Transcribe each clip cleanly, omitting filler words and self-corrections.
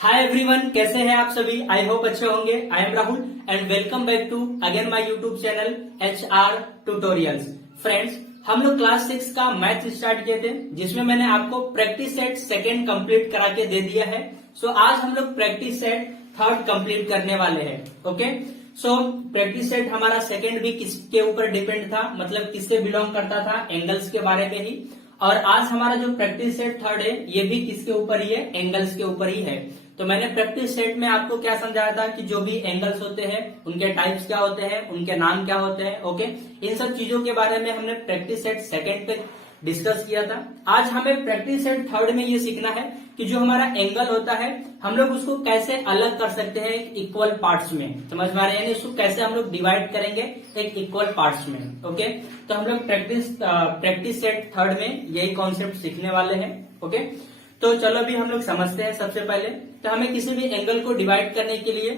Hi everyone, कैसे हैं आप सभी। आई होप अच्छे होंगे। I am Rahul and welcome back to again my YouTube channel HR tutorials. Friends, हम लोग क्लास 6 का मैथ स्टार्ट किए थे, जिसमें मैंने आपको प्रैक्टिस सेट सेकंड कंप्लीट करा के दे दिया है। सो आज हम लोग प्रैक्टिस सेट थर्ड कंप्लीट करने वाले हैं। ओके, सो प्रैक्टिस सेट हमारा सेकंड भी किसके ऊपर डिपेंड था, मतलब किससे बिलोंग करता था, एंगल्स के बारे में ही। और आज हमारा जो प्रैक्टिस सेट थर्ड है ये भी किसके ऊपर ही है, एंगल्स के ऊपर ही है। तो मैंने प्रैक्टिस सेट में आपको क्या समझाया था कि जो भी एंगल्स होते हैं उनके टाइप्स क्या होते हैं, उनके नाम क्या होते हैं। ओके, इन सब चीजों के बारे में हमने प्रैक्टिस सेट सेकंड पे डिस्कस किया था। आज हमें प्रैक्टिस सेट थर्ड में ये सीखना है कि जो हमारा एंगल होता है हम लोग उसको कैसे अलग कर सकते हैं एक इक्वल पार्ट्स में। समझ में आ रहा है, यानी उसको कैसे हम लोग डिवाइड करेंगे एक इक्वल पार्ट्स में। ओके, तो हम लोग प्रैक्टिस सेट थर्ड में यही कॉन्सेप्ट सीखने वाले हैं। ओके, तो चलो अभी हम लोग समझते हैं। सबसे पहले तो हमें किसी भी एंगल को डिवाइड करने के लिए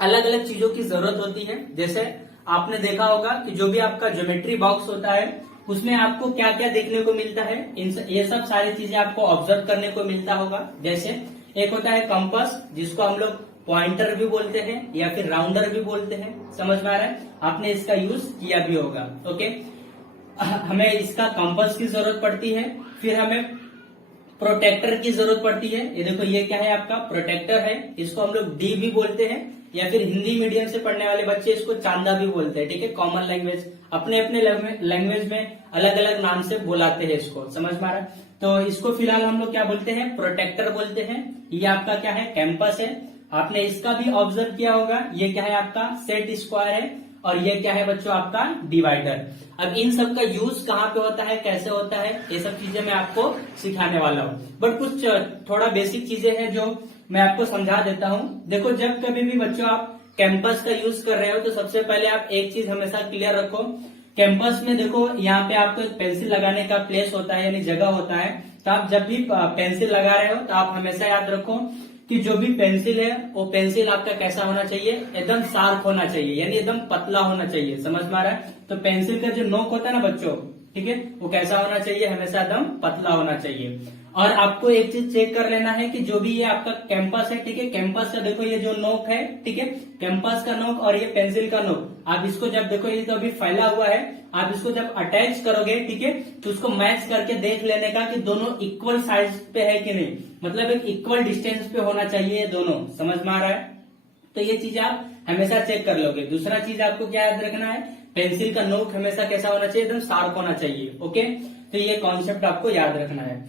अलग अलग चीजों की जरूरत होती है। जैसे आपने देखा होगा कि जो भी आपका ज्योमेट्री बॉक्स होता है उसमें आपको क्या क्या देखने को मिलता है, ये सब सारी चीजें आपको ऑब्जर्व करने को मिलता होगा। जैसे एक होता है कंपास, जिसको हम लोग पॉइंटर भी बोलते हैं या फिर राउंडर भी बोलते हैं। समझ में आ रहा है, आपने इसका यूज किया भी होगा। ओके, हमें इसका कंपास की जरूरत पड़ती है। फिर हमें प्रोटेक्टर की जरूरत पड़ती है। ये देखो, ये क्या है, आपका प्रोटेक्टर है। इसको हम लोग डी भी बोलते हैं, या फिर हिंदी मीडियम से पढ़ने वाले बच्चे इसको चांदा भी बोलते हैं। ठीक है, कॉमन लैंग्वेज, अपने अपने लैंग्वेज में अलग अलग नाम से बुलाते हैं इसको। समझ में आ रहा है, तो इसको फिलहाल हम लोग क्या बोलते हैं, प्रोटेक्टर बोलते हैं। ये आपका क्या है, कैंपस है। आपने इसका भी ऑब्जर्व किया होगा, ये क्या है आपका सेट स्क्वायर है, और ये क्या है बच्चों आपका डिवाइडर। अब इन सब का यूज कहाँ पे होता है, कैसे होता है, ये सब चीजें मैं आपको सिखाने वाला हूँ। बट कुछ थोड़ा बेसिक चीजें हैं जो मैं आपको समझा देता हूँ। देखो, जब कभी भी बच्चों आप कैंपस का यूज कर रहे हो तो सबसे पहले आप एक चीज हमेशा क्लियर रखो। कैंपस में देखो, यहाँ पे आपको एक पेंसिल लगाने का प्लेस होता है, यानी जगह होता है। तो आप जब भी पेंसिल लगा रहे हो तो आप हमेशा याद रखो कि जो भी पेंसिल है वो पेंसिल आपका कैसा होना चाहिए, एकदम शार्प होना चाहिए, यानी एकदम पतला होना चाहिए। समझ में आ रहा है, तो पेंसिल का जो नोक होता है ना बच्चों, ठीक है, वो कैसा होना चाहिए, हमेशा एकदम पतला होना चाहिए। और आपको एक चीज चेक कर लेना है कि जो भी ये आपका कैंपस है, ठीक है, कैंपस का देखो ये जो नोक है, ठीक है, कैंपस का नोक और ये पेंसिल का नोक, आप इसको जब देखो ये तो अभी फैला हुआ है, आप इसको जब अटैच करोगे, ठीक है, तो उसको मैच करके देख लेने का कि दोनों इक्वल साइज पे है कि नहीं, मतलब एक इक्वल डिस्टेंस पे होना चाहिए ये दोनों। समझ में आ रहा है, तो ये चीज आप हमेशा चेक कर लोगे। दूसरा चीज आपको क्या याद रखना है, पेंसिल का नोक हमेशा कैसा होना चाहिए, एकदम शार्प होना चाहिए। ओके, तो ये कॉन्सेप्ट आपको याद रखना है।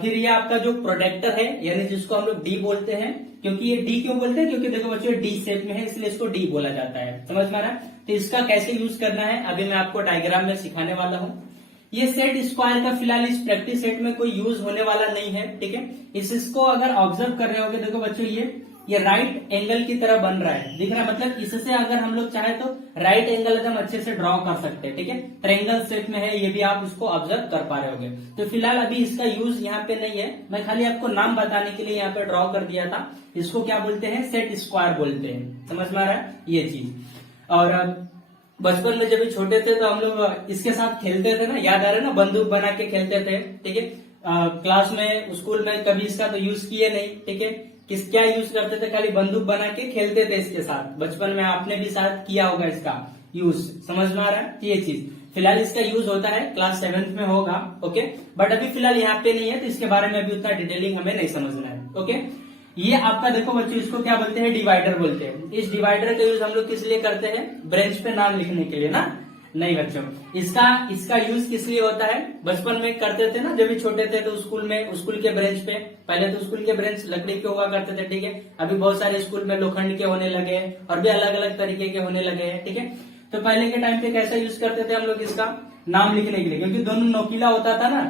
फिर ये आपका जो प्रोटेक्टर है, यानी जिसको हम लोग डी बोलते हैं, क्योंकि ये डी क्यों बोलते हैं, क्योंकि देखो बच्चों डी शेप में है, इसलिए इसको डी बोला जाता है। समझ में आ रहा है, तो इसका कैसे यूज करना है अभी मैं आपको डायग्राम में सिखाने वाला हूँ। ये सेट स्क्वायर का फिलहाल इस प्रैक्टिस सेट में कोई यूज होने वाला नहीं है। ठीक है, इसको अगर ऑब्जर्व कर रहे होगे, देखो बच्चों ये राइट एंगल की तरह बन रहा है, दिख रहा है, मतलब इससे अगर हम लोग चाहे तो राइट एंगल एकदम अच्छे से ड्रॉ कर सकते हैं। ठीक है, ट्रायंगल शेप में है, ये भी आप इसको ऑब्जर्व कर पा रहे होगे। तो फिलहाल अभी इसका यूज यहाँ पे नहीं है, मैं खाली आपको नाम बताने के लिए यहाँ पे ड्रॉ कर दिया था। इसको क्या बोलते हैं, सेट स्क्वायर बोलते हैं। समझ में आ रहा है ये चीज। और बचपन में जब छोटे थे तो हम लोग इसके साथ खेलते थे ना, याद आ रहा है ना, बंदूक बना के खेलते थे। ठीक है, क्लास में स्कूल में कभी इसका तो यूज किए नहीं। ठीक है, क्या यूज करते थे, खाली बंदूक बना के खेलते थे इसके साथ। बचपन में आपने भी शायद किया होगा इसका यूज। समझ में आ रहा है, ये चीज फिलहाल इसका यूज होता है क्लास 7th में होगा। ओके, बट अभी फिलहाल यहाँ पे नहीं है, तो इसके बारे में अभी उतना डिटेलिंग हमें नहीं समझना है। ओके, ये आपका देखो बच्चों, इसको क्या बोलते हैं, डिवाइडर बोलते हैं। इस डिवाइडर का यूज हम लोग किस लिए करते हैं, ब्रेंच पे नाम लिखने के लिए ना, नहीं बच्चों, इसका यूज किस लिए होता है, बचपन में करते थे ना जब भी छोटे थे, तो स्कूल के ब्रेंच पे, पहले तो स्कूल के ब्रेंच लकड़ी के हुआ करते थे। ठीक है, अभी बहुत सारे स्कूल में लोखंड के होने लगे हैं और भी अलग अलग तरीके के होने लगे हैं। ठीक है, तो पहले के टाइम पे कैसा यूज करते थे हम लोग इसका, नाम लिखने के लिए, क्योंकि दोनों नोकीला होता था ना,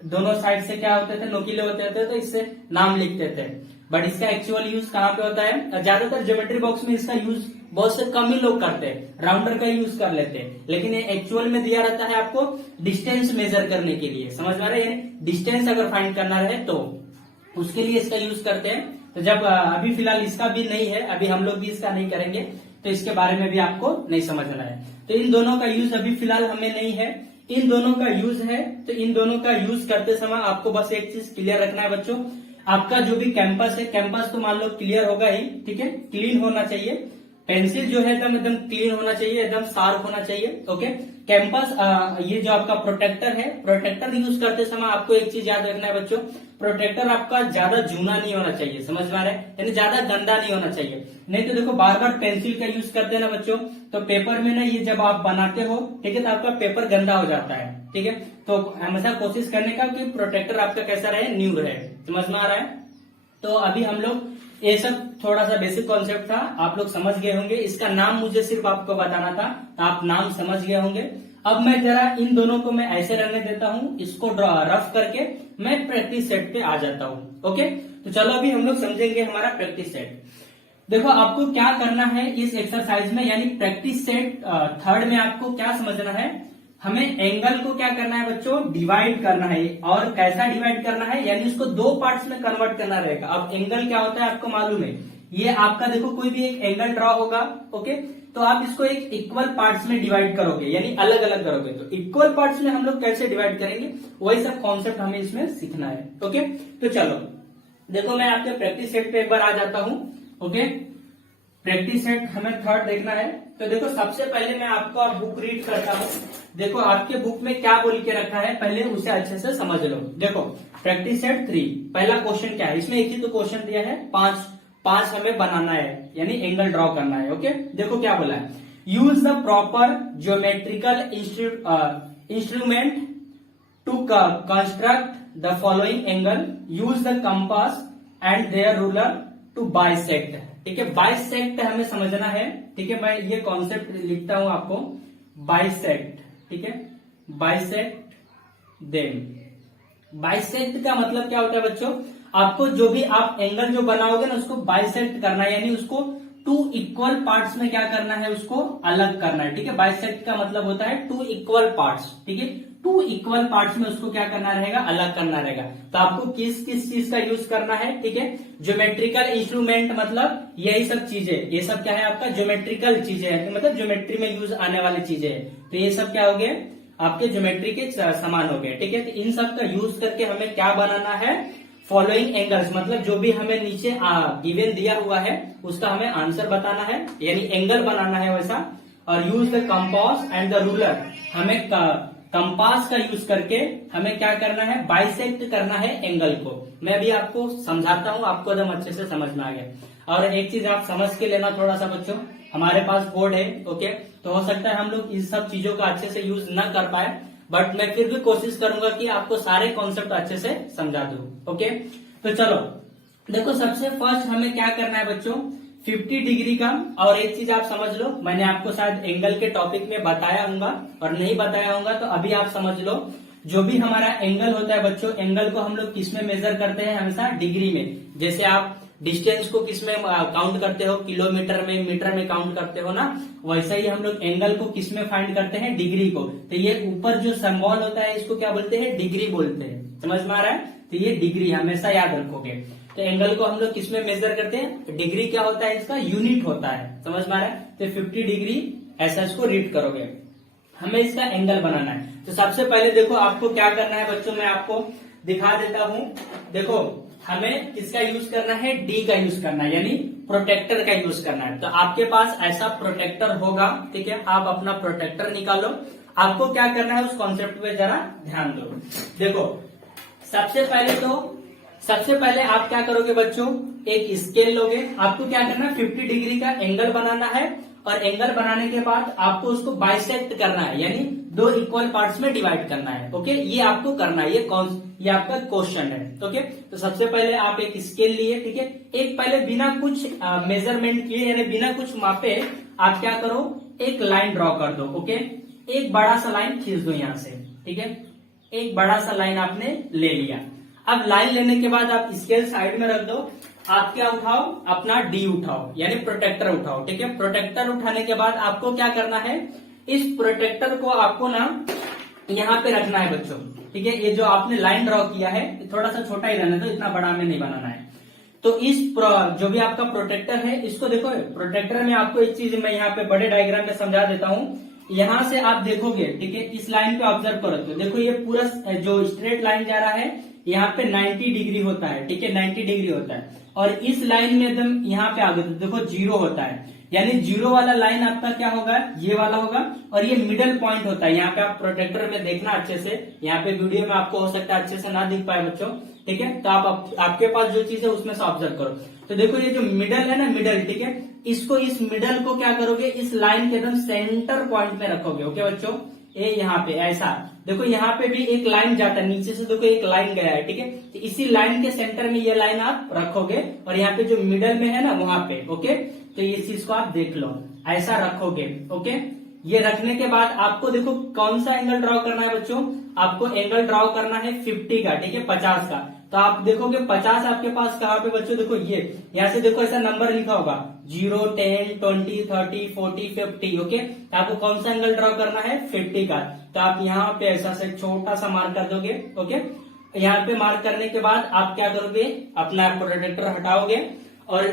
दोनों साइड से क्या होते थे, नोकीले होते थे, तो इससे नाम लिखते थे। बट इसका एक्चुअल यूज कहाँ पे होता है, ज्यादातर ज्योमेट्री बॉक्स में इसका यूज बहुत से कम ही लोग करते हैं, राउंडर का यूज कर लेते हैं, लेकिन ये एक्चुअल में दिया रहता है आपको डिस्टेंस मेजर करने के लिए। समझ में आ रहा है, डिस्टेंस अगर फाइंड करना रहे तो उसके लिए इसका यूज करते हैं। तो जब अभी फिलहाल इसका भी नहीं है, अभी हम लोग भी इसका नहीं करेंगे, तो इसके बारे में भी आपको नहीं समझना है। तो इन दोनों का यूज अभी फिलहाल हमें नहीं है, इन दोनों का यूज है। तो इन दोनों का यूज करते समय आपको बस एक चीज क्लियर रखना है बच्चों, आपका जो भी कैंपस है, कैंपस तो मान लो क्लियर होगा ही, ठीक है, क्लीन होना चाहिए। पेंसिल जो है एकदम एकदम क्लीन होना चाहिए, एकदम शार्प होना चाहिए। ओके, कैंपस ये जो आपका प्रोटेक्टर है, प्रोटेक्टर यूज करते समय आपको एक चीज याद रखना है बच्चों, प्रोटेक्टर आपका ज्यादा जूना नहीं होना चाहिए, समझ में आ रहा है, यानी ज्यादा गंदा नहीं होना चाहिए। नहीं तो देखो बार बार पेंसिल का यूज करते हैं ना बच्चों, तो पेपर में ना ये जब आप बनाते हो, ठीक है, तो आपका पेपर गंदा हो जाता है, ठीक है। तो हमेशा कोशिश करने का कि प्रोटेक्टर आपका कैसा रहे, न्यू रहे, समझ में आ रहा है। तो अभी हम लोग ये सब थोड़ा सा बेसिक कॉन्सेप्ट था, आप लोग समझ गए होंगे। इसका नाम मुझे सिर्फ आपको बताना था, तो आप नाम समझ गए होंगे। अब मैं जरा इन दोनों को मैं ऐसे रहने देता हूँ, इसको रफ करके मैं प्रैक्टिस सेट पे आ जाता हूँ। ओके, तो चलो अभी हम लोग समझेंगे हमारा प्रैक्टिस सेट। देखो आपको क्या करना है इस एक्सरसाइज में, यानी प्रैक्टिस सेट थर्ड में आपको क्या समझना है, हमें एंगल को क्या करना है बच्चों, डिवाइड करना है। और कैसा डिवाइड करना है, यानी उसको दो पार्ट्स में कन्वर्ट करना रहेगा। अब एंगल क्या होता है आपको मालूम है, ये आपका देखो कोई भी एक एंगल ड्रॉ होगा, ओके, तो आप इसको एक इक्वल पार्ट्स में डिवाइड करोगे, यानी अलग अलग करोगे। तो इक्वल पार्ट्स में हम लोग कैसे डिवाइड करेंगे, वही सब कॉन्सेप्ट हमें इसमें सीखना है। ओके, तो चलो देखो मैं आपके प्रैक्टिस सेट पे एक बार आ जाता हूं। ओके, प्रैक्टिस सेट हमें थर्ड देखना है। तो देखो सबसे पहले मैं आपको बुक रीड करता हूँ। देखो आपके बुक में क्या बोल के रखा है, पहले उसे अच्छे से समझ लो। देखो प्रैक्टिस सेट 3 पहला क्वेश्चन क्या है, इसमें एक ही तो क्वेश्चन दिया है, पांच हमें बनाना है, यानी एंगल ड्रॉ करना है। ओके, देखो क्या बोला है, use the proper geometrical instrument to construct the following angle, use the compass and their ruler to bisect. ठीक है, बाइसेक्ट हमें समझना है, ठीक है, मैं ये कॉन्सेप्ट लिखता हूं आपको, बाइसेक्ट, ठीक है, बाइसेक्ट देम। बाइसेक्ट का मतलब क्या होता है बच्चों, आपको जो भी आप एंगल जो बनाओगे ना उसको बाइसेक्ट करना है, यानी उसको 2 इक्वल पार्ट्स में क्या करना है, उसको अलग करना है। ठीक है, बाइसेक्ट का मतलब होता है 2 इक्वल पार्ट्स, ठीक है, 2 इक्वल पार्ट्स में उसको क्या करना रहेगा, अलग करना रहेगा। तो आपको किस किस चीज का यूज करना है, ठीक है, ज्योमेट्रिकल इंस्ट्रूमेंट, मतलब यही सब चीजें, ये सब क्या है आपका ज्योमेट्रिकल चीजें है, मतलब ज्योमेट्री में यूज आने वाली चीजें है। तो ये सब क्या हो गए, आपके ज्योमेट्री के समान हो गए। ठीक है, तो इन सब का यूज करके हमें क्या बनाना है, फॉलोइंग एंगल्स, मतलब जो भी हमें नीचे गिवन दिया हुआ है उसका हमें आंसर बताना है, यानी एंगल बनाना है वैसा। और use the compass and the ruler, हमें कंपास का यूज करके हमें क्या करना है, बाइसेक्ट करना है एंगल को। मैं अभी आपको समझाता हूँ, आपको एकदम अच्छे से समझ में आ गया। और एक चीज आप समझ के लेना थोड़ा सा बच्चों, हमारे पास बोर्ड है, ओके, तो हो सकता है हम लोग इस सब चीजों का अच्छे से यूज न कर पाए, बट मैं फिर भी कोशिश करूंगा कि आपको सारे कॉन्सेप्ट अच्छे से समझा दूं। ओके, तो चलो देखो सबसे फर्स्ट हमें क्या करना है बच्चों, 50 डिग्री का। और एक चीज आप समझ लो, मैंने आपको शायद एंगल के टॉपिक में बताया होगा, और नहीं बताया होगा तो अभी आप समझ लो। जो भी हमारा एंगल होता है बच्चों, एंगल को हम लोग किस में मेजर करते हैं, हमेशा डिग्री में। जैसे आप डिस्टेंस को किस में काउंट करते हो, किलोमीटर में, मीटर में काउंट करते हो ना, वैसा ही हम लोग एंगल को किस में फाइंड करते हैं, डिग्री को। तो ये ऊपर जो सिंबल होता है इसको क्या बोलते हैं, डिग्री बोलते हैं, समझ में आ रहा है। तो ये डिग्री हमेशा याद रखोगे। तो एंगल को हम लोग किस में मेजर करते हैं, डिग्री क्या होता है इसका, यूनिट होता है, समझ में आ रहा है। तो 50 डिग्री ऐसा इसको रीड करोगे, हमें इसका एंगल बनाना है। तो सबसे पहले देखो आपको क्या करना है बच्चों, मैं आपको दिखा देता हूं। देखो हमें किसका यूज करना है, डी का यूज करना है, यानी प्रोटेक्टर का यूज करना है। तो आपके पास ऐसा प्रोटेक्टर होगा, ठीक है, आप अपना प्रोटेक्टर निकालो। आपको क्या करना है उस कॉन्सेप्ट पे जरा ध्यान दो। देखो सबसे पहले आप क्या करोगे बच्चों, एक स्केल लोगे। आपको क्या करना है, 50 डिग्री का एंगल बनाना है, और एंगल बनाने के बाद आपको उसको बाइसेक्ट करना है, यानी 2 इक्वल पार्ट्स में डिवाइड करना है। ओके, ये आपको करना है, ये आपका क्वेश्चन है। ओके, तो सबसे पहले आप एक स्केल लिए, ठीक है, एक पहले बिना कुछ मेजरमेंट किए, यानी बिना कुछ मापे आप क्या करो, एक लाइन ड्रॉ कर दो। ओके, एक बड़ा सा लाइन खींच दो यहां से, ठीक है, एक बड़ा सा लाइन आपने ले लिया। अब लाइन लेने के बाद आप स्केल साइड में रख दो। आप क्या उठाओ, अपना डी उठाओ, यानी प्रोटेक्टर उठाओ। ठीक है, प्रोटेक्टर उठाने के बाद आपको क्या करना है, इस प्रोटेक्टर को आपको ना यहाँ पे रखना है बच्चों। ठीक है, ये जो आपने लाइन ड्रॉ किया है थोड़ा सा छोटा ही रहना, तो इतना बड़ा में नहीं बनाना है। तो इस जो भी आपका प्रोटेक्टर है, इसको देखो, प्रोटेक्टर में आपको एक चीज मैं यहाँ पे बड़े डायग्राम में समझा देता हूँ। यहां से आप देखोगे, ठीक है, इस लाइन पे ऑब्जर्व करो, तो देखो ये पूरा जो स्ट्रेट लाइन जा रहा है, यहाँ पे 90 डिग्री होता है, ठीक है, 90 डिग्री होता है। और इस लाइन में एकदम यहाँ पे आगे तो देखो 0 होता है, यानी 0 वाला लाइन आपका क्या होगा, ये वाला होगा। और ये मिडल पॉइंट होता है, यहाँ पे आप प्रोटेक्टर में देखना अच्छे से, यहाँ पे वीडियो में आपको हो सकता है अच्छे से ना दिख पाए बच्चों, ठीक है। तो आपके पास जो चीज है उसमें से ऑब्जर्व करो। तो देखो ये जो मिडल है ना, मिडल, ठीक है, इसको, इस मिडल को क्या करोगे, इस लाइन के एकदम सेंटर पॉइंट में रखोगे। ओके बच्चों, ये यहाँ पे ऐसा देखो, यहाँ पे भी एक लाइन जाता है नीचे से, देखो एक लाइन गया है, ठीक है। तो इसी लाइन के सेंटर में ये लाइन आप रखोगे और यहाँ पे जो मिडल में है ना वहां पे, ओके। तो ये चीज को आप देख लो, ऐसा रखोगे, ओके। ये रखने के बाद आपको देखो कौन सा एंगल ड्रॉ करना है बच्चों, आपको एंगल ड्रॉ करना है 50 का, ठीक है, 50 का। तो आप देखोगे 50 आपके पास कहाँ पे बच्चों, देखो ये यहाँ से देखो ऐसा नंबर लिखा होगा 0, 10, 20, 30, 40, 50, ओके। तो आपको कौन सा एंगल ड्रॉ करना है, 50 का। तो आप यहाँ पे ऐसा से छोटा सा मार्क कर दोगे, ओके। यहाँ पे मार्क करने के बाद आप क्या करोगे, अपना प्रोटेक्टर हटाओगे और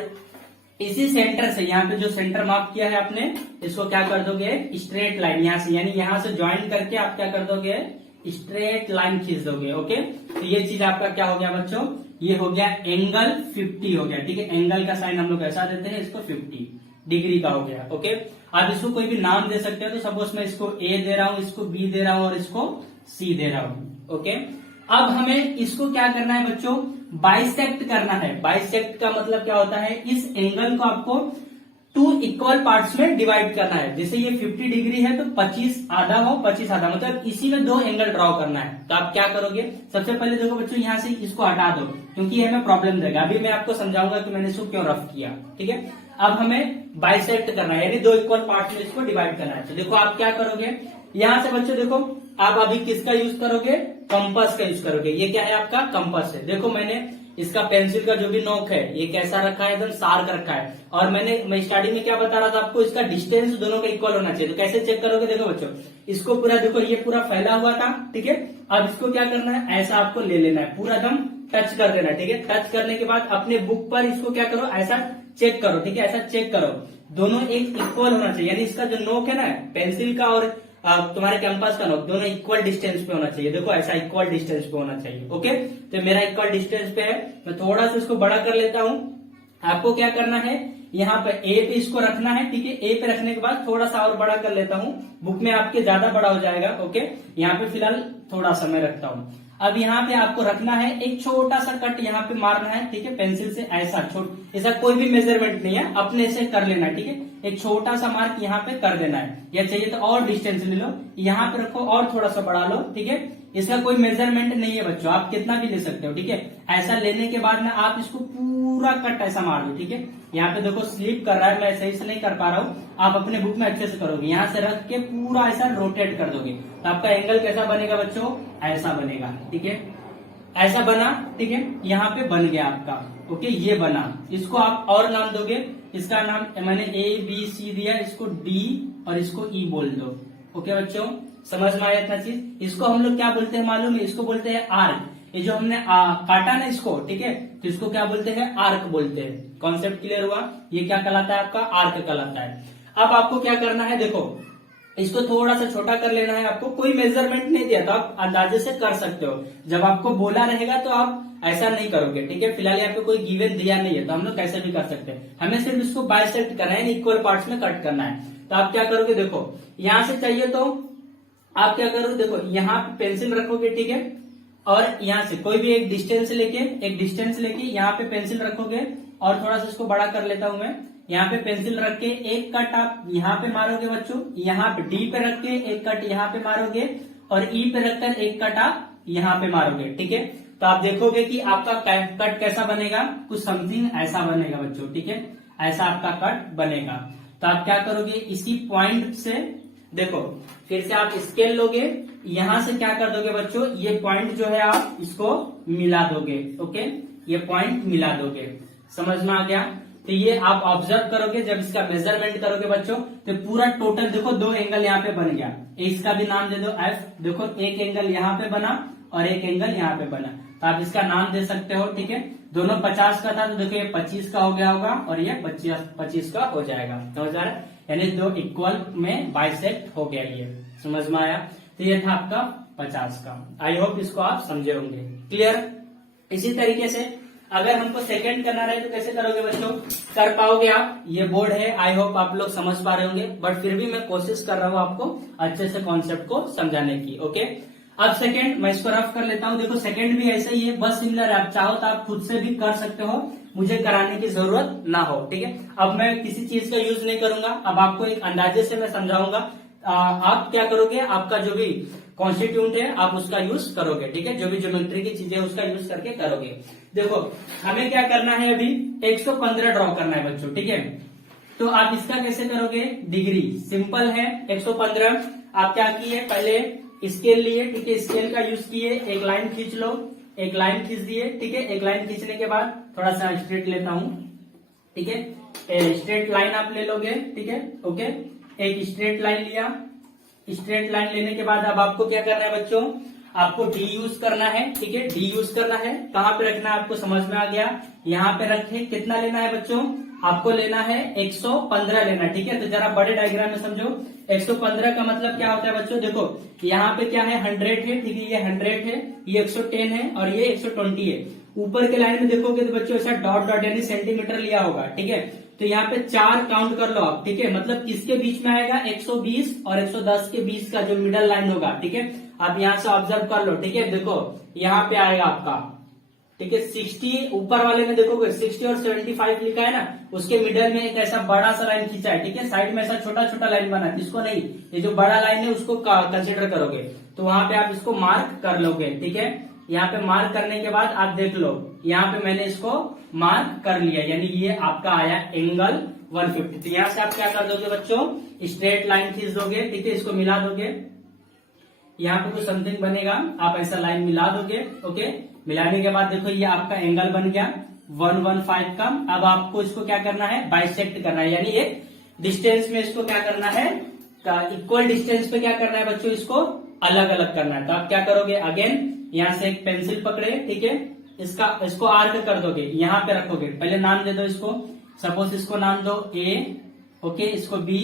इसी सेंटर से, यहाँ पे जो सेंटर मार्क किया है आपने, इसको क्या कर दोगे, स्ट्रेट लाइन यहाँ से, यानी यहाँ से ज्वाइन करके आप क्या कर दोगे, स्ट्रेट लाइन खींच दोगे, ओके। तो ये चीज आपका क्या हो गया बच्चों, ये हो गया एंगल 50 हो गया, ठीक है। एंगल का साइन हम लोग ऐसा देते हैं, इसको 50 डिग्री का हो गया, ओके। आप इसको कोई भी नाम दे सकते हो, तो सपोज मैं इसको ए दे रहा हूं, इसको बी दे रहा हूं और इसको सी दे रहा हूं, ओके। अब हमें इसको क्या करना है बच्चों, बाइसेक्ट करना है। बाइसेक्ट का मतलब क्या होता है, इस एंगल को आपको 2 इक्वल पार्ट्स में डिवाइड करना है। जैसे ये 50 डिग्री है तो 25 आधा हो, 25 आधा, मतलब इसी में 2 एंगल ड्रॉ करना है। तो आप क्या करोगे, सबसे पहले देखो बच्चों, यहाँ से इसको हटा दो क्योंकि ये हमें प्रॉब्लम देगा। अभी मैं आपको समझाऊंगा कि मैंने इसको क्यों रफ किया, ठीक है। अब हमें बाइसेक्ट करना है, यानी 2 इक्वल पार्ट में इसको डिवाइड करना है। तो देखो आप क्या करोगे, यहाँ से बच्चों देखो आप अभी किसका यूज करोगे, कंपास का यूज करोगे। ये क्या है, आपका कंपास है। देखो मैंने इसका पेंसिल का जो भी नोक है ये कैसा रखा है, एकदम शार्प रखा है। और मैं स्टार्टिंग में क्या बता रहा था आपको, इसका डिस्टेंस दोनों का इक्वल होना चाहिए। तो कैसे चेक करोगे, देखो बच्चों, इसको पूरा देखो ये पूरा फैला हुआ था, ठीक है। अब इसको क्या करना है, ऐसा आपको ले लेना है, पूरा एकदम टच कर देना है, ठीक है। टच करने के बाद अपने बुक पर इसको क्या करो, ऐसा चेक करो, ठीक है, ऐसा चेक करो, दोनों एक इक्वल होना चाहिए। यानी इसका जो नोक है ना पेंसिल का और तुम्हारे कैंपस का नोक, दोनों इक्वल डिस्टेंस पे होना चाहिए। देखो ऐसा इक्वल डिस्टेंस पे होना चाहिए, ओके। तो मेरा इक्वल डिस्टेंस पे है, मैं थोड़ा सा इसको बड़ा कर लेता हूं। आपको क्या करना है, यहाँ पे ए पे इसको रखना है, ठीक है। ए पे रखने के बाद थोड़ा सा और बड़ा कर लेता हूँ, बुक में आपके ज्यादा बड़ा हो जाएगा, ओके। यहाँ पे फिलहाल थोड़ा सा मैं रखता हूँ। अब यहाँ पे आपको रखना है एक छोटा सा कट, यहाँ पे मारना है, ठीक है, पेंसिल से ऐसा कोई भी मेजरमेंट नहीं है, अपने से कर लेना है, ठीक है। एक छोटा सा मार्क यहाँ पे कर देना है, या चाहिए तो और डिस्टेंस ले लो, यहाँ पे रखो और थोड़ा सा बढ़ा लो, ठीक है। इसका कोई मेजरमेंट नहीं है बच्चों, आप कितना भी ले सकते हो, ठीक है। ऐसा लेने के बाद ना आप इसको पूरा कट ऐसा मार दो, ठीक है। यहाँ पे देखो स्लिप कर रहा है, मैं सही से नहीं कर पा रहा हूँ, आप अपने बुक में अच्छे से करोगे। यहाँ से रख के पूरा ऐसा रोटेट कर दोगे तो आपका एंगल कैसा बनेगा बच्चों, ऐसा बनेगा, ठीक है। ऐसा बना, ठीक है, यहाँ पे बन गया आपका, ओके, ये बना। इसको आप और नाम दोगे, इसका नाम मैंने ए बी सी दिया, इसको डी और इसको ई बोल दो, ओके बच्चों, समझ में आया इतना चीज। इसको हम लोग क्या बोलते हैं मालूम है, इसको बोलते हैं आर्क। ये जो हमने काटा ना इसको, ठीक है, तो इसको क्या बोलते हैं, आर्क बोलते हैं। कॉन्सेप्ट क्लियर हुआ, ये क्या कहलाता है, आपका आर्क कहलाता है। अब आपको क्या करना है, देखो इसको थोड़ा सा छोटा कर लेना है। आपको कोई मेजरमेंट नहीं दिया तो आप अंदाजे से कर सकते हो, जब आपको बोला रहेगा तो आप ऐसा नहीं करोगे, ठीक है। फिलहाल यहाँ पे कोई गिवन दिया नहीं है तो हम लोग कैसे भी कर सकते हैं, हमें सिर्फ इसको बाइसेक्ट करना है, इक्वल पार्ट्स में कट करना है। तो आप क्या करोगे, देखो यहाँ से चाहिए तो आप क्या करोगे, देखो यहाँ पे पेंसिल रखोगे, ठीक है, और यहाँ से कोई भी एक डिस्टेंस लेके यहाँ पे पेंसिल रखोगे और थोड़ा सा इसको बड़ा कर लेता हूं मैं। यहाँ पे पेंसिल रख के एक कट आप यहाँ पे मारोगे बच्चों, यहाँ पे डी पे रख के एक कट यहाँ पे मारोगे और ई पे रखकर एक कट आप यहाँ पे मारोगे, ठीक है। तो आप देखोगे कि आपका कट कैसा बनेगा, कुछ समथिंग ऐसा बनेगा बच्चों, ठीक है, ऐसा आपका कट बनेगा। तो आप क्या करोगे, इसी पॉइंट से देखो फिर से आप स्केल लोगे, यहां से क्या कर दोगे बच्चों, ये पॉइंट जो है आप इसको मिला दोगे, ओके, ये पॉइंट मिला दोगे, समझ में आ गया। तो ये आप ऑब्जर्व करोगे, जब इसका मेजरमेंट करोगे बच्चों तो पूरा टोटल देखो 2 एंगल यहाँ पे बन गया। इसका भी नाम दे दो एफ, देखो एक एंगल यहाँ पे बना और एक एंगल यहाँ पे बना, तो आप इसका नाम दे सकते हो, ठीक है। दोनों 50 का था तो देखो ये 25 का हो गया होगा और ये 25 का हो जाएगा, समझ आ रहा है, यानी 2 इक्वल में बाइसेक्ट हो गया, ये समझ में आया। तो ये था आपका 50 का। आई होप इसको आप समझे होंगे, क्लियर। इसी तरीके से अगर हमको सेकंड करना रहे तो कैसे करोगे बच्चों, कर पाओगे आप। ये बोर्ड है, आई होप आप लोग समझ पा रहे होंगे, बट फिर भी मैं कोशिश कर रहा हूँ आपको अच्छे से कॉन्सेप्ट को समझाने की। ओके, अब सेकंड मैं इसको रफ कर लेता हूँ। देखो सेकंड भी ऐसा ही है, बस सिमिलर है। आप चाहो तो आप खुद से भी कर सकते हो, मुझे कराने की जरूरत ना हो। ठीक है, अब मैं किसी चीज का यूज नहीं करूंगा, अब आपको एक अंदाजे से मैं समझाऊंगा। आप क्या करोगे, आपका जो भी कॉन्स्टिट्यूंट है आप उसका यूज करोगे। ठीक है, जो भी ज्योमेट्री की चीजें उसका यूज करके करोगे। देखो हमें क्या करना है, अभी 115 ड्रॉ करना है बच्चों। ठीक है, तो आप इसका कैसे करोगे, डिग्री सिंपल है। 115 आप क्या किए, पहले स्केल लिए। ठीक है, स्केल का यूज किए, एक लाइन खींच लो, एक लाइन खींच दिए। ठीक है, एक लाइन खींचने के बाद थोड़ा सा स्ट्रेट लेता हूं। ठीक है, स्ट्रेट लाइन आप ले लोगे। ठीक है, ओके, एक स्ट्रेट लाइन लिया। स्ट्रेट लाइन लेने के बाद अब आपको क्या करना है बच्चों, आपको डी यूज करना है। ठीक है, डी यूज करना है, कहां पे रखना है आपको समझ में आ गया, यहाँ पे रखे। कितना लेना है बच्चों, आपको लेना है 115 लेना है। ठीक है, तो जरा बड़े डायग्राम में समझो। 115 का मतलब क्या होता है बच्चों, देखो यहाँ पे क्या है 100 है। ठीक है, ये 100 है, ये 110 है और ये 120 है। ऊपर के लाइन में देखोगे तो बच्चों ऐसा डॉट डॉट यानी सेंटीमीटर लिया होगा। ठीक है, तो यहाँ पे 4 काउंट कर लो आप। ठीक है, मतलब किसके बीच में आएगा, 120 और 110 के बीच का जो मिडल लाइन होगा। ठीक है, आप यहाँ से ऑब्जर्व कर लो। ठीक है, देखो यहाँ पे आएगा आपका। ठीक है, 60 ऊपर वाले में देखोगे 60 और 75 लिखा है ना, उसके मिडल में एक ऐसा बड़ा सा लाइन खींचा है। ठीक है, साइड में ऐसा छोटा छोटा लाइन बना है, इसको नहीं, ये जो बड़ा लाइन है उसको कंसिडर करोगे। तो वहां पे आप इसको मार्क कर लोगे। ठीक है, यहाँ पे मार्क करने के बाद आप देख लो, यहाँ पे मैंने इसको मार्क कर लिया, यानी ये आपका आया एंगल 150। तो यहाँ से आप क्या कर दोगे बच्चों, स्ट्रेट लाइन खींच दोगे। ठीक है, इसको मिला दोगे, यहाँ पे कुछ समथिंग बनेगा, आप ऐसा लाइन मिला दोगे। ओके, मिलाने के बाद देखो ये आपका एंगल बन गया 115 का। अब आपको इसको क्या करना है, बाइसेक्ट करना है, यानी एक डिस्टेंस में इसको क्या करना है, इक्वल डिस्टेंस पे क्या करना है बच्चों, इसको अलग अलग करना है। तो आप क्या करोगे, अगेन यहाँ से एक पेंसिल पकड़े। ठीक है, इसको आर्क कर दोगे, यहाँ पे रखोगे। पहले नाम दे दो इसको, सपोज इसको नाम दो ए। ओके, इसको बी,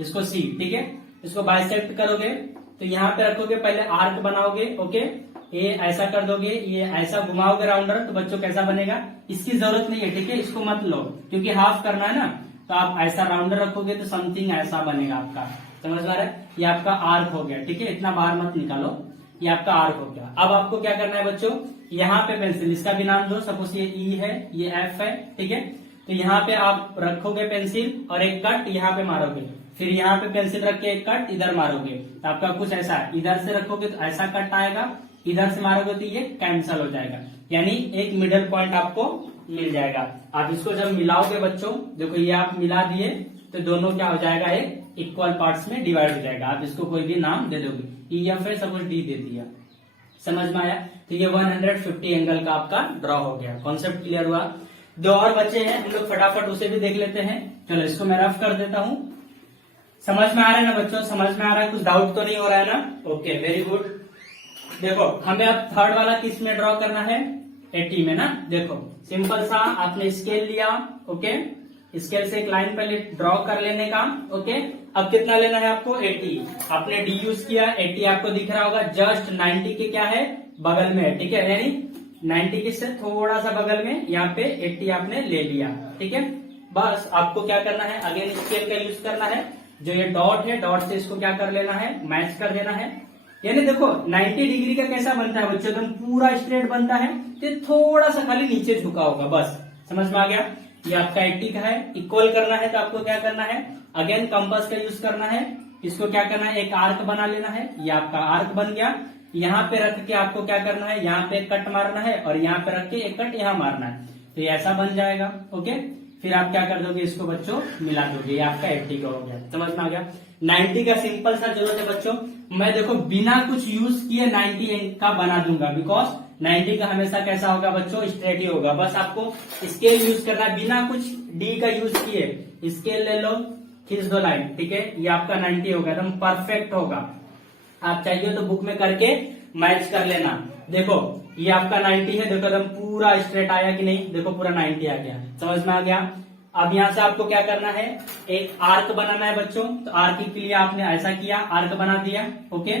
इसको सी। ठीक है, इसको बाइसेक्ट करोगे तो यहाँ पे रखोगे, पहले आर्क बनाओगे। ओके, ए ऐसा कर दोगे, ये ऐसा घुमाओगे राउंडर, तो बच्चों कैसा बनेगा, इसकी जरूरत नहीं है। ठीक है, इसको मत लो क्योंकि हाफ करना है ना, तो आप ऐसा राउंडर रखोगे तो समथिंग ऐसा बनेगा आपका। समझ आ रहा है, ये आपका आर्क हो गया। ठीक है, इतना बाहर मत निकालो, ये आपका आर्क हो गया। अब आपको क्या करना है बच्चों, यहाँ पे पेंसिल, इसका भी नाम दो, सपोज ये ई है, ये एफ है। ठीक है, तो यहाँ पे आप रखोगे पेंसिल और एक कट यहाँ पे मारोगे, फिर यहाँ पे पेंसिल रख के एक कट इधर मारोगे, तो आपका कुछ ऐसा है। इधर से रखोगे तो ऐसा कट आएगा, इधर से मारोगे तो ये कैंसल हो जाएगा, यानी एक मिडल पॉइंट आपको मिल जाएगा। आप इसको जब मिलाओगे बच्चों, देखो ये आप मिला दिए तो दोनों क्या हो जाएगा, एक इक्वल पार्ट्स में डिवाइड हो जाएगा। आप इसको कोई भी नाम दे दोगे, ई या फिर सपोज डी दे दिया। समझ में आया, तो ये 150 एंगल का आपका ड्रॉ हो गया। कॉन्सेप्ट क्लियर हुआ। दो और बचे हैं, हम लोग फटाफट उसे भी देख लेते हैं। चलो इसको मैं रफ कर देता हूँ। समझ में आ रहा है ना बच्चों, समझ में आ रहा है, कुछ डाउट तो नहीं हो रहा है ना। Okay, very good. देखो हमें अब थर्ड वाला किस में ड्रॉ करना है, 80 में ना। देखो सिंपल सा, आपने स्केल लिया। ओके, स्केल से एक लाइन पहले ड्रॉ कर लेने का। ओके, अब कितना लेना है आपको, 80। आपने डी यूज किया, 80 आपको दिख रहा होगा, जस्ट 90 के क्या है, बगल में है। ठीक है, यानी 90 के से थोड़ा सा बगल में यहाँ पे 80 आपने ले लिया। ठीक है, बस आपको क्या करना है, अगेन स्केल का यूज करना है। जो ये डॉट है, डॉट से इसको क्या कर लेना है, मैच कर देना है। यानी देखो 90 डिग्री का कैसा बनता है बच्चों, एकदम पूरा स्ट्रेट बनता है, तो थोड़ा सा खाली नीचे झुका होगा, बस। समझ में आ गया, ये आपका 80 का है। इक्वल करना है तो आपको क्या करना है, अगेन कंपास का यूज करना है। इसको क्या करना है, एक आर्क बना लेना है। ये आपका आर्क बन गया। यहाँ पे रख के आपको क्या करना है, यहाँ पे कट मारना है और यहाँ पे रख के एक कट यहाँ मारना है, तो ये ऐसा बन जाएगा। ओके, फिर आप क्या कर दोगे, इसको बच्चों मिला दोगे, ये आपका 80 का हो गया। समझ में आ गया। 90 का सिंपल सा जरूरत है बच्चों, मैं देखो बिना कुछ यूज किए 90 का बना दूंगा, बिकॉज 90 का हमेशा कैसा होगा बच्चों, स्ट्रेट ही होगा। बस आपको स्केल यूज करना है, बिना कुछ डी का यूज किए स्केल ले लो, खींच दो लाइन। ठीक है, ये आपका 90 होगा, एकदम परफेक्ट होगा। आप चाहिए तो बुक में करके मैच कर लेना। देखो ये आपका 90 है, देखो एकदम पूरा स्ट्रेट आया कि नहीं, देखो पूरा 90 आ गया। समझ में आ गया। अब यहाँ से आपको क्या करना है, एक आर्क बनाना है बच्चों। तो आर्क के लिए आपने ऐसा किया, आर्क बना दिया। ओके,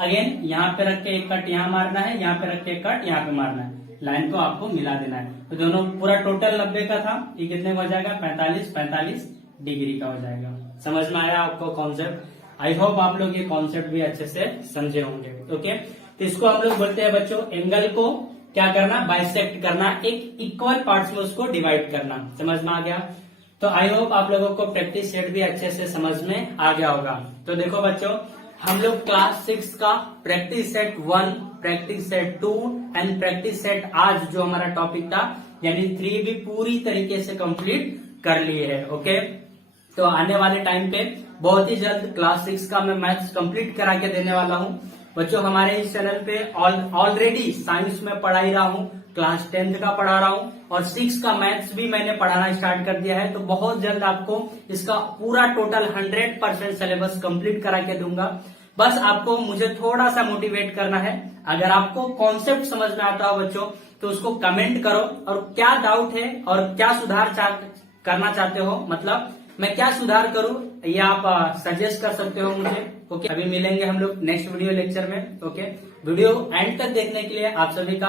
अगेन यहाँ पे रख के एक कट यहाँ मारना है, यहाँ पे रख के एक कट यहाँ पे मारना है। लाइन को आपको मिला देना है। तो दोनों पूरा टोटल 90 का था, ये कितने का हो जाएगा 45 डिग्री का हो जाएगा। समझ में आया आपको कॉन्सेप्ट? आई होप आप लोग ये कॉन्सेप्ट भी अच्छे से समझे होंगे। ओके, तो इसको हम लोग बोलते हैं बच्चों एंगल को क्या करना, बाइसेक्ट करना, एक इक्वल पार्ट्स में उसको डिवाइड करना। समझ में आ गया? तो आई होप आप लोगों को प्रैक्टिस सेट भी अच्छे से समझ में आ गया होगा। तो देखो बच्चों, हम लोग क्लास 6 का practice set 1, practice set 2 and practice set आज जो हमारा टॉपिक था यानी 3 भी पूरी तरीके से कंप्लीट कर लिए है। ओके, तो आने वाले टाइम पे बहुत ही जल्द क्लास 6 का मैं मैथ्स कंप्लीट करा के देने वाला हूँ बच्चों। हमारे इस चैनल पे ऑलरेडी साइंस में पढ़ा ही रहा हूँ, क्लास 10th का पढ़ा रहा हूँ और 6 का मैथ्स भी मैंने पढ़ाना स्टार्ट कर दिया है। तो बहुत जल्द आपको इसका पूरा टोटल 100% सिलेबस कंप्लीट करा के दूंगा। बस आपको मुझे थोड़ा सा मोटिवेट करना है। अगर आपको कॉन्सेप्ट समझ में आता हो बच्चों तो उसको कमेंट करो और क्या डाउट है और क्या सुधार करना चाहते हो, मतलब मैं क्या सुधार करूं ये आप सजेस्ट कर सकते हो मुझे। ओके, अभी मिलेंगे हम लोग नेक्स्ट वीडियो लेक्चर में। ओके, वीडियो एंड तक देखने के लिए आप सभी का